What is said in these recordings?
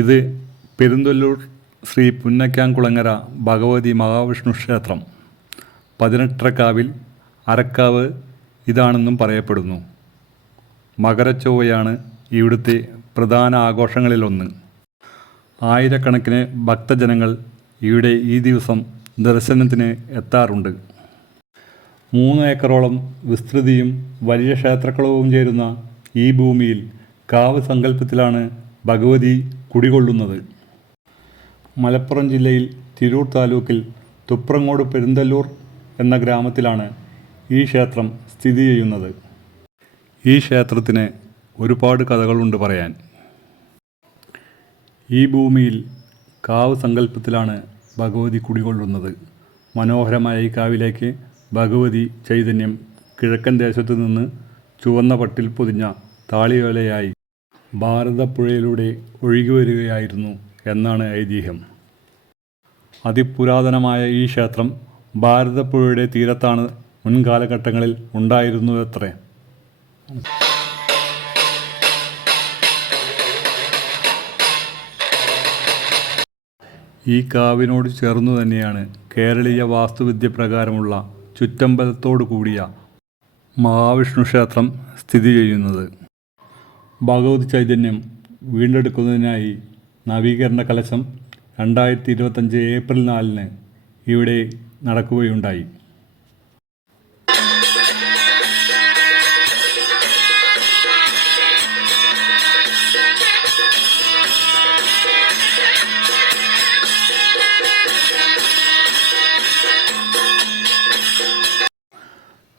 ഇത് പെരുന്തല്ലൂർ ശ്രീ പുന്നക്കാംകുളങ്ങര ഭഗവതി മഹാവിഷ്ണു ക്ഷേത്രം. പതിനെട്ടരക്കാവിൽ അരക്കാവ് ഇതാണെന്നും പറയപ്പെടുന്നു. മകരച്ചൊവ്വയാണ് ഇവിടുത്തെ പ്രധാന ആഘോഷങ്ങളിലൊന്ന്. ആയിരക്കണക്കിന് ഭക്തജനങ്ങൾ ഇവിടെ ഈ ദിവസം ദർശനത്തിന് എത്താറുണ്ട്. മൂന്ന് ഏക്കറോളം വിസ്തൃതിയും വലിയ ക്ഷേത്രക്കളവും ചേരുന്ന ഈ ഭൂമിയിൽ കാവ് സങ്കല്പത്തിലാണ് ഭഗവതി കുടികൊള്ളുന്നത്. മലപ്പുറം ജില്ലയിൽ തിരൂർ താലൂക്കിൽ തുപ്രങ്ങോട് പെരുന്തല്ലൂർ എന്ന ഗ്രാമത്തിലാണ് ഈ ക്ഷേത്രം സ്ഥിതി ചെയ്യുന്നത്. ഈ ക്ഷേത്രത്തിന് ഒരുപാട് കഥകളുണ്ട് പറയാൻ. ഈ ഭൂമിയിൽ കാവ് സങ്കല്പത്തിലാണ് ഭഗവതി കുടികൊള്ളുന്നത്. മനോഹരമായ ഈ കാവിലേക്ക് ഭഗവതി ചൈതന്യം കിഴക്കൻ ദേശത്തു നിന്ന് ചുവന്ന പട്ടിൽ പൊതിഞ്ഞ താളിയോലയായി ഭാരതപ്പുഴയിലൂടെ ഒഴുകി വരികയായിരുന്നു എന്നാണ് ഐതിഹ്യം. അതിപുരാതനമായ ഈ ക്ഷേത്രം ഭാരതപ്പുഴയുടെ തീരത്താണ് മുൻകാലഘട്ടങ്ങളിൽ ഉണ്ടായിരുന്നതത്രേ. ഈ കാവിനോട് ചേർന്നു തന്നെയാണ് കേരളീയ വാസ്തുവിദ്യ പ്രകാരമുള്ള ചുറ്റമ്പലത്തോടു കൂടിയ മഹാവിഷ്ണു ക്ഷേത്രം സ്ഥിതി ചെയ്യുന്നത്. ഭഗവതി ചൈതന്യം വീണ്ടെടുക്കുന്നതിനായി നവീകരണ കലശം രണ്ടായിരത്തി ഇരുപത്തഞ്ച് ഏപ്രിൽ നാലിന് ഇവിടെ നടക്കുകയുണ്ടായി.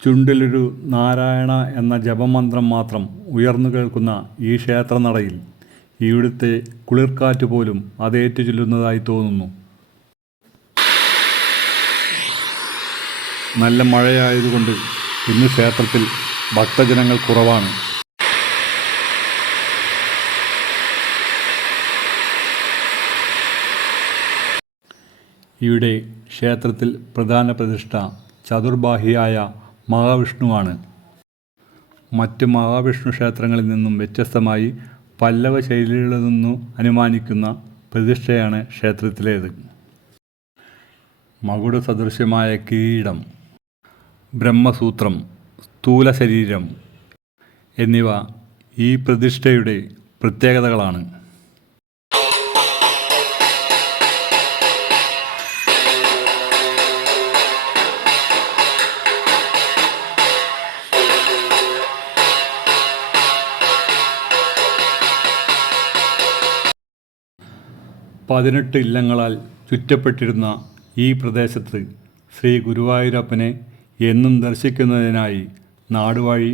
ചുണ്ടിലൊരു നാരായണ എന്ന ജപമന്ത്രം മാത്രം ഉയർന്നു കേൾക്കുന്ന ഈ ക്ഷേത്രനടയിൽ ഇവിടുത്തെ കുളിർക്കാറ്റ് പോലും അതേറ്റു ചൊല്ലുന്നതായി തോന്നുന്നു. നല്ല മഴയായതുകൊണ്ട് ഇന്ന് ക്ഷേത്രത്തിൽ ഭക്തജനങ്ങൾ കുറവാണ്. ഇവിടെ ക്ഷേത്രത്തിൽ പ്രധാന പ്രതിഷ്ഠ ചതുർബാഹിയായ മഹാവിഷ്ണുവാണ്. മറ്റ് മഹാവിഷ്ണു ക്ഷേത്രങ്ങളിൽ നിന്നും വ്യത്യസ്തമായി പല്ലവ ശൈലികളിൽ നിന്നു അനുമാനിക്കുന്ന പ്രതിഷ്ഠയാണ് ക്ഷേത്രത്തിലേത്. മകുട സദൃശ്യമായ കിരീടം ബ്രഹ്മസൂത്രം സ്ഥൂല ശരീരം എന്നിവ ഈ പ്രതിഷ്ഠയുടെ പ്രത്യേകതകളാണ്. പതിനെട്ട് ഇല്ലങ്ങളാൽ ചുറ്റപ്പെട്ടിരുന്ന ഈ പ്രദേശത്ത് ശ്രീ ഗുരുവായൂരപ്പനെ എന്നും ദർശിക്കുന്നതിനായി നാടുവാഴി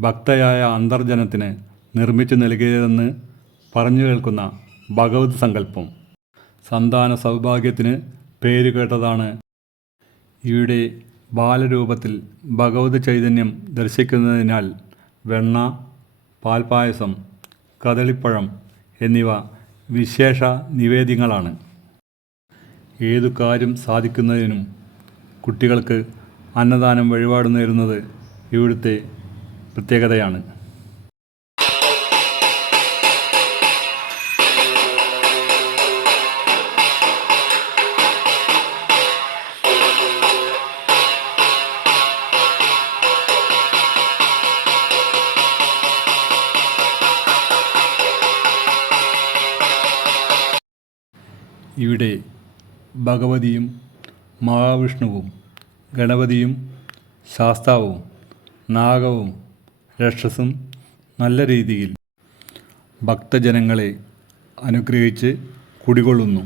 ഭക്തയായ അന്തർജനത്തിന് നിർമ്മിച്ചു നൽകിയതെന്ന് പറഞ്ഞു കേൾക്കുന്ന ഭഗവത് സങ്കല്പം. സന്താന സൗഭാഗ്യത്തിന് പേരുകേട്ടതാണ് ഇവിടെ ബാലരൂപത്തിൽ ഭഗവത് ചൈതന്യം ദർശിക്കുന്നതിനാൽ വെണ്ണ പാൽപായസം കദളിപ്പഴം എന്നിവ വിശേഷ നിവേദ്യങ്ങളാണ്. ഏതു കാര്യം സാധിക്കുന്നതിനും കുട്ടികൾക്ക് അന്നദാനം വഴിപാട് നേരുന്നത് ഇവിടുത്തെ പ്രത്യേകതയാണ്. ഇവിടെ ഭഗവതിയും മഹാവിഷ്ണുവും ഗണപതിയും ശാസ്താവും നാഗവും രക്ഷസും നല്ല രീതിയിൽ ഭക്തജനങ്ങളെ അനുഗ്രഹിച്ച് കുടികൊള്ളുന്നു.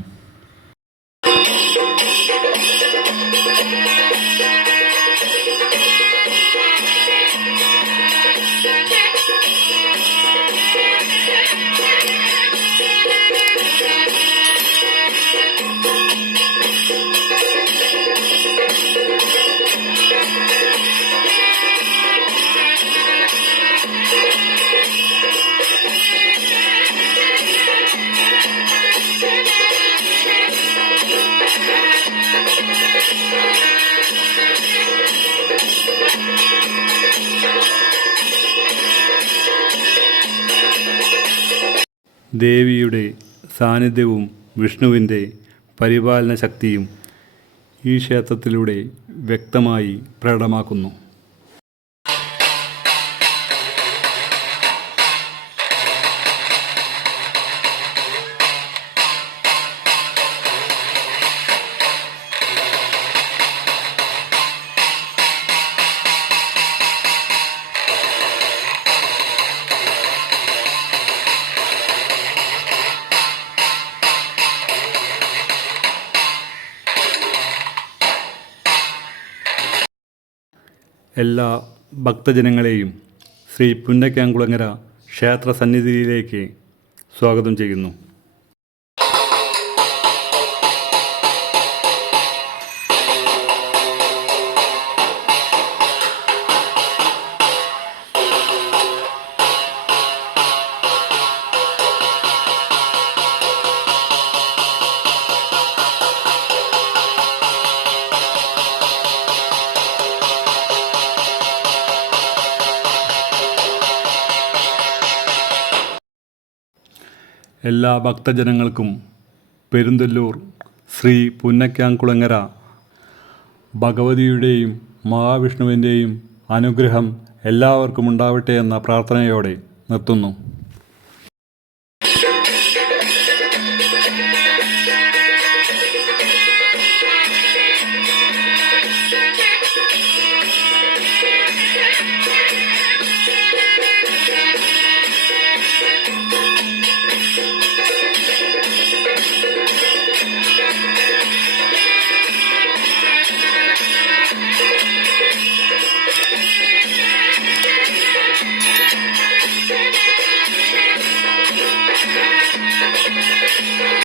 ദേവിയുടെ സാന്നിധ്യവും വിഷ്ണുവിന്റെ പരിപാലന ശക്തിയും ഈ ക്ഷേത്രത്തിലൂടെ വ്യക്തമായി പ്രകടമാക്കുന്നു. എല്ലാ ഭക്തജനങ്ങളെയും ശ്രീ പുന്നക്കാങ്കുളങ്ങര ക്ഷേത്ര സന്നിധിയിലേക്ക് സ്വാഗതം ചെയ്യുന്നു. എല്ലാ ഭക്തജനങ്ങൾക്കും പെരുന്തല്ലൂർ ശ്രീ പുന്നക്കാംകുളങ്ങര ഭഗവതിയുടെയും മഹാവിഷ്ണുവിന്റെയും അനുഗ്രഹം എല്ലാവർക്കും ഉണ്ടാവട്ടെ എന്ന പ്രാർത്ഥനയോടെ നിർത്തുന്നു.